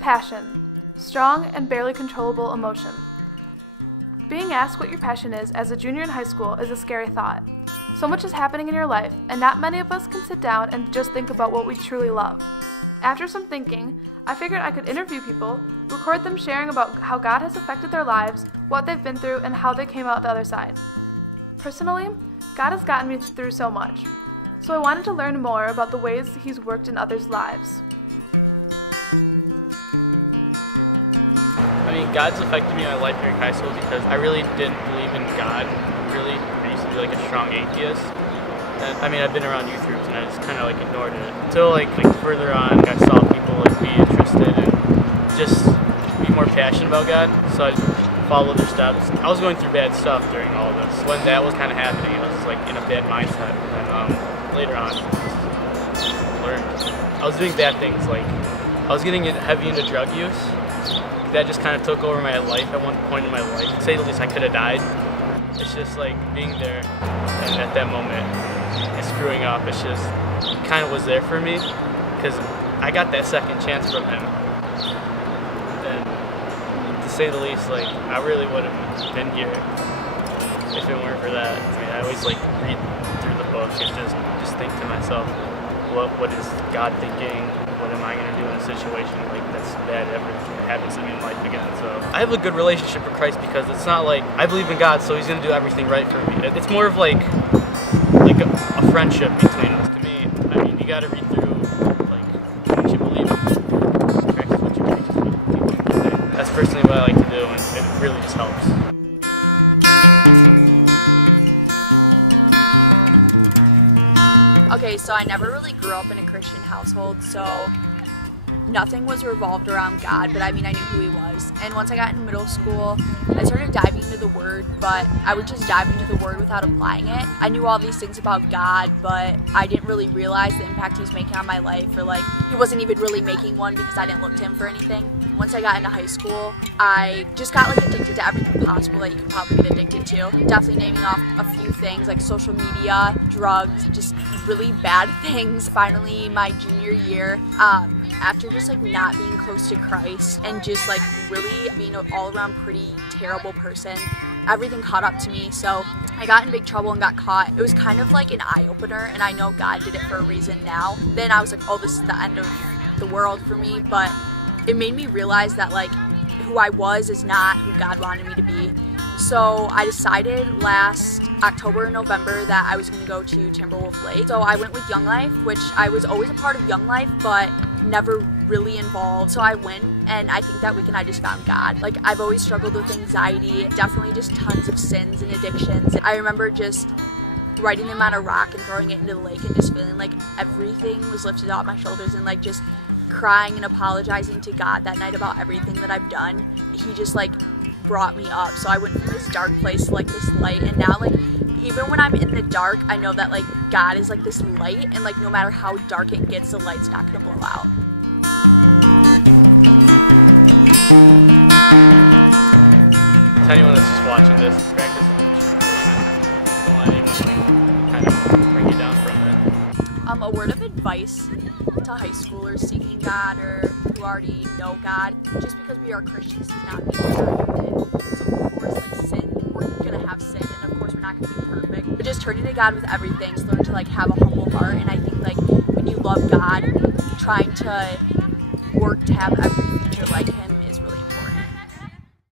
Passion. Strong and barely controllable emotion. Being asked what your passion is as a junior in high school is a scary thought. So much is happening in your life, and not many of us can sit down and just think about what we truly love. After some thinking, I figured I could interview people, record them sharing about how God has affected their lives, what they've been through, and how they came out the other side. Personally, God has gotten me through so much, so I wanted to learn more about the ways He's worked in others' lives. I mean, God's affected me in my life during high school because I really didn't believe in God. Really, I used to be like a strong atheist. And, I mean, I've been around youth groups and I just kind of like ignored it until like further on, I saw people like be interested and just be more passionate about God. So I followed their steps. I was going through bad stuff during all of this. When that was kind of happening, I was like in a bad mindset. And later on, I learned. I was doing bad things. Like I was getting heavy into drug use. That just kind of took over my life at one point in my life. To say the least, I could have died. It's just like being there and at that moment and screwing up. It's just kind of was there for me because I got that second chance from Him. And to say the least, like I really would have been here if it weren't for that. I mean, I always like read through the book and just think to myself, what is God thinking? What am I going to do in a situation like that's bad ever happens to me in life again? So I have a good relationship with Christ because it's not like I believe in God, so He's going to do everything right for me. It's more of like a friendship between us. To me, I mean, you got to read through like what you believe in, practice what you preach. Is what people say. That's personally what I like to do, and it really just helps. Okay, so I never really grew up in a Christian household, so nothing was revolved around God, but I mean, I knew who He was. And once I got in middle school, I started diving into the Word, but I would just dive into the Word without applying it. I knew all these things about God, but I didn't really realize the impact He was making on my life, or like, He wasn't even really making one because I didn't look to Him for anything. Once I got into high school, I just got like addicted to everything possible that you could probably get addicted to. Definitely naming off a few things like social media, drugs, just really bad things. Finally, my junior year, after just like not being close to Christ and just like really being an all-around pretty terrible person, everything caught up to me. So I got in big trouble and got caught. It was kind of like an eye-opener, and I know God did it for a reason now. Then I was like, oh, this is the end of the world for me, but it made me realize that like who I was is not who God wanted me to be. So I decided last October and November that I was going to go to Timberwolf Lake. So I went with Young Life, which I was always a part of Young Life, but never really involved. So I went, and I think that weekend I just found God. Like I've always struggled with anxiety, definitely just tons of sins and addictions. I remember just writing them on a rock and throwing it into the lake and just feeling like everything was lifted off my shoulders, and like just crying and apologizing to God that night about everything that I've done. He just like brought me up. So I went from this dark place to like this light, and now like even when I'm in the dark, I know that like God is like this light, and like no matter how dark it gets, the light's not gonna blow out. To anyone that's just watching this, practice don't let anyone kind of bring you down from it. A word of advice to high schoolers seeking God or who already know God: just because we are Christians does not mean we are good. So of course, like sin, we're gonna have sin, and of course we're not gonna be perfect. But just turning to God with everything, so learn to like have a humble heart. And I think like when you love God, trying to work to have every feature like Him